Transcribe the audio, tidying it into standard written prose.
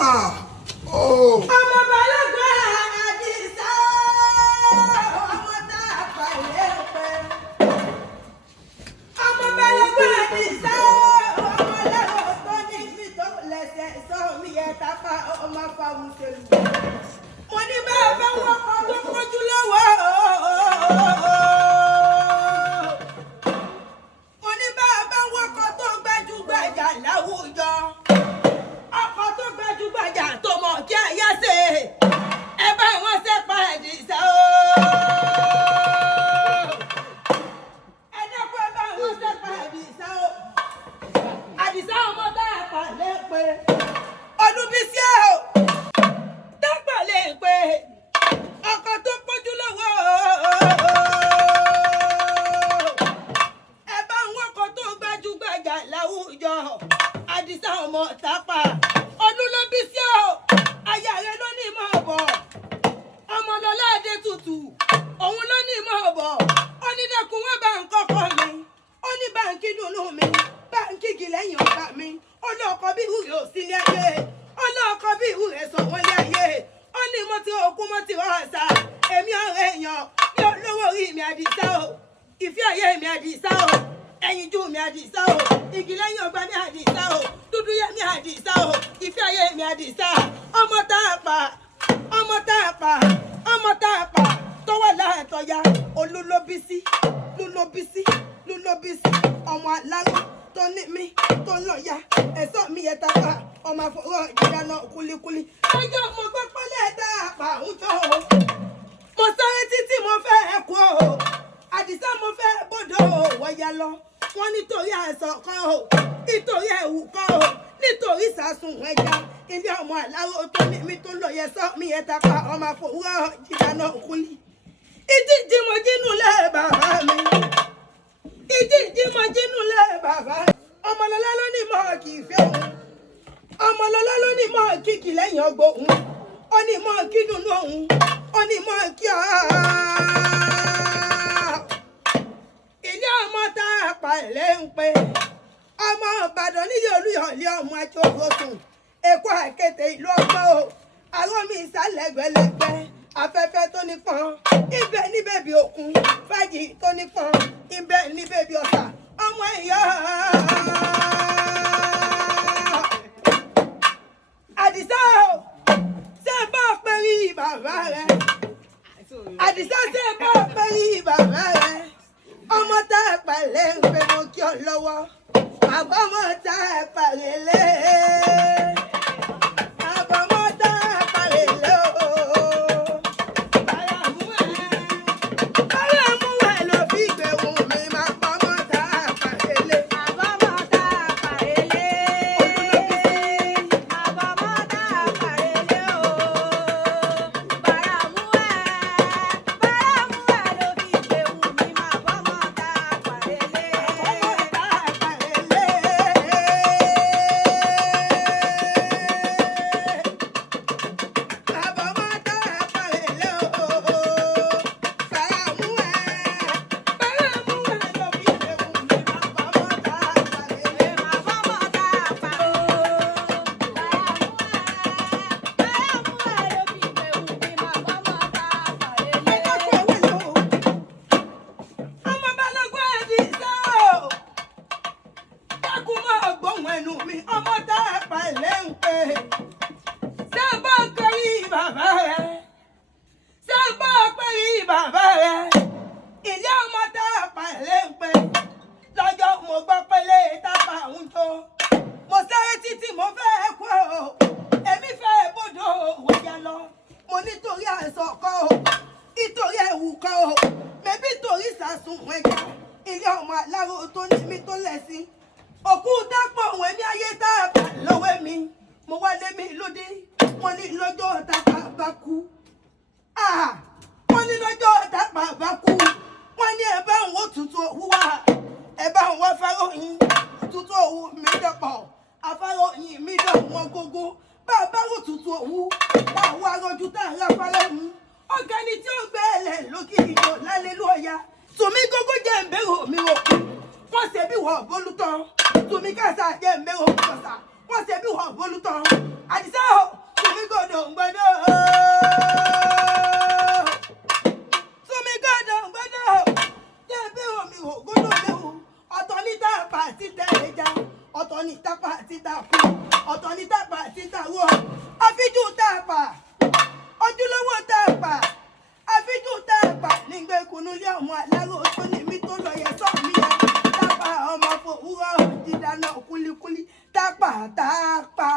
Oh. Ọmọ balógun Àdìsá, ọmọ tá a pa ilé pẹ́. Ọmọ balógun Àdìsá, ọmọ lẹ́wọ̀n tó ní fìtó lẹ́sẹ̀ sọ́mi ẹ̀ tápá ọmọ fáwọn ṣèlú. Mo ní bẹ́ẹ̀ bá wọ́n kọ́ tó kọjú lọ́wọ́. Mo ní bẹ́ẹ̀ bá wọ́n kọ́ tó gbajúgbajà láwùjọ. Ọkọ̀ tó gbajúgbajà tó mọ̀ kí ayé ṣe. Ẹ bá wọn ṣe pa Àdìsá o. Ẹ dẹ́kun ẹ bá wọn ṣe pa Àdìsá o. Àdìsá ọmọ tá a pa lẹ́pẹ́. Olúbísí o. Dápà lè pé ọkọ̀ tó pọ́jú lọ́wọ́. Ẹ bá wọn kọ́ tó gbajúgbajà láwùjọ. Àdìsá ọmọ tápà. Olúbísí o. Aya rẹ ló ní mọ̀ bọ̀. Ọmọ lọ́lá adé tutù. Òun ló ní mọ̀ bọ̀. Ó ní dẹ́kun wọ́n bá ń kọ́kọ́ mi. Ó ní báńkì dùnú mi. Báńkì gì lẹ́yìn ọ̀gá mi. Ó ní ọkọ̀ bí ìwúre ò sí ilé ayé. Ó ní ọkọ̀ bí ìwúre sọ wọ́n lé ayé. Ó ní mo ti òkú mo ti ọ̀sà. Èmi ọ̀rẹ́ èèyàn ní olówó orí mi Àdìsá o. Ìfẹ́ ayé mi Àdìsá o. Ẹyinjú mi Àdìsá o. Igi lẹ́yìn ọgbà mi Àdìsá o. Dúdú yẹ mi Àdìsá o. Ìfẹ́ ayé mi Àdìsá. Ọmọ tá a pa. Ọmọ tá a pa. Ọmọ tá a pa. Tọ́wọ́ láàtọ̀ ya. Olúlóbísí. Lúlóbísí. Lúlóbísí. Ọmọ aláró tó ní mí tó ń lọ ya. Ẹ̀sọ́ mi yẹ tápà. Ọmọ àfọwọ́ ìdáná kúlíkúlí. Ẹjọ́ mo gbọ́ pẹ́lẹ́ tá a pa àwùjọ o. Mo sáré títí mo fẹ́ ẹ̀kú o. Àdìsá mo fẹ́ bọ́dọ̀ o. Wọ́ya lọ. Wọ́n nítorí àìsàn kan o. Nítorí ẹ̀wù kan o. Nítorí ìsàsùn ẹja. Ilé ọmọ àláró tó ní mí tó ń lọ yẹ sọ́ mi yẹ tápà. Ọmọ àfọwọ́ ìdáná kúlí. Ìdíjí mo jínú lé bàbá mi. Ìdíjí mo jínú lé bàbá mi. Ọmọlọ́lá ló ní mọ́ kì í fẹ́ òun. Ọmọlọ́lá ló ní mọ́ kíkì lẹ́yìn ọgbọ òun. Ó ní mọ́ kí dùnú òun. Ó ní mọ́ kí ọ́. Ilé ọmọ tá a pa ilé ń pe. Ọmọ Ìbàdàn nílé Olúyọ̀lé ọmọ Ajógosùn. Èkó àkété ìlú ọgbọ́n o. Àwọn mi ìsàlẹ̀ gbẹlẹgbẹ. Afẹ́fẹ́ tó nípọn. Ibẹ̀ ní bèbí òkun. Fàájì tó nípọn. Ibẹ̀ ní bèbí ọ̀sà. Ọmọ ìyá. Àdìsá o, ṣé bá pẹ́rí bàbá rẹ̀? Àdìsá ṣé bá pẹ́rí bàbá rẹ̀? Ọmọ tá a pàlẹ́ ń pe mo kí ọ lọ́wọ́. Àbọ̀mọ́ tá a pàlẹ́ lé. Àbọ̀mọ́ tá a pàlẹ́ lé o. Báyọ̀ mú ẹ lọ bí ìgbéwò mi máa bọ́mọ́ tá a pàlẹ́ lé. Àbọ̀mọ́ tá a pàlẹ́ lé. Àbọ̀mọ́ tá a pàlẹ́ lé o. Bàràmú ẹ ló fi ìgbéwò mi máa bọ́mọ́ tá a pàlẹ́ lé. Àbọ̀mọ́ tá a pàlẹ́ lé. Ilé ọmọ aláró tó ní mi tó lẹ́sìn. Òkú dápọ̀ òun ẹ̀mí ayé tá a bà lọ́wọ́ mi. Mo wá lé mi lóde. Wọ́n ní lọ́jọ́ tápà bá kú. Wọ́n ní lọ́jọ́ tápà bá kú. Wọ́n ní ẹ bá ń wo tutù òwú wá. Ẹ bá ń wá fáròyìn. Tutù òwú mi dọ̀pọ̀. Afáròyìn mi dọ̀ wọ́n gógó. Bá a bá wò tutù òwú. Láwọn arojú tá a rà fárẹ́ mu. Ọ̀gá ni tí ó gbé ẹlẹ̀ lókè ìjọ lálélúọ̀yà. Tùmí gógó jẹ́ ń bẹ̀rù mi wò. Wọ́n ṣe bí wọ́n bólú tán. Tùmí kásá jẹ́ ń bẹ̀rù mi kọ̀sà. Wọ́n ṣe bí wọ́n bólú tán. Àdìsá o. tapa títà wọ àfijú tapa ojúlówó tapa àfijú tapa nígbèkùnú lé ọmọ aláró tó ní mi tó lọ yẹ sọ mi yẹ tapa ọmọ fòwúrọ̀ dídáná kúlíkúlí tapa tapa.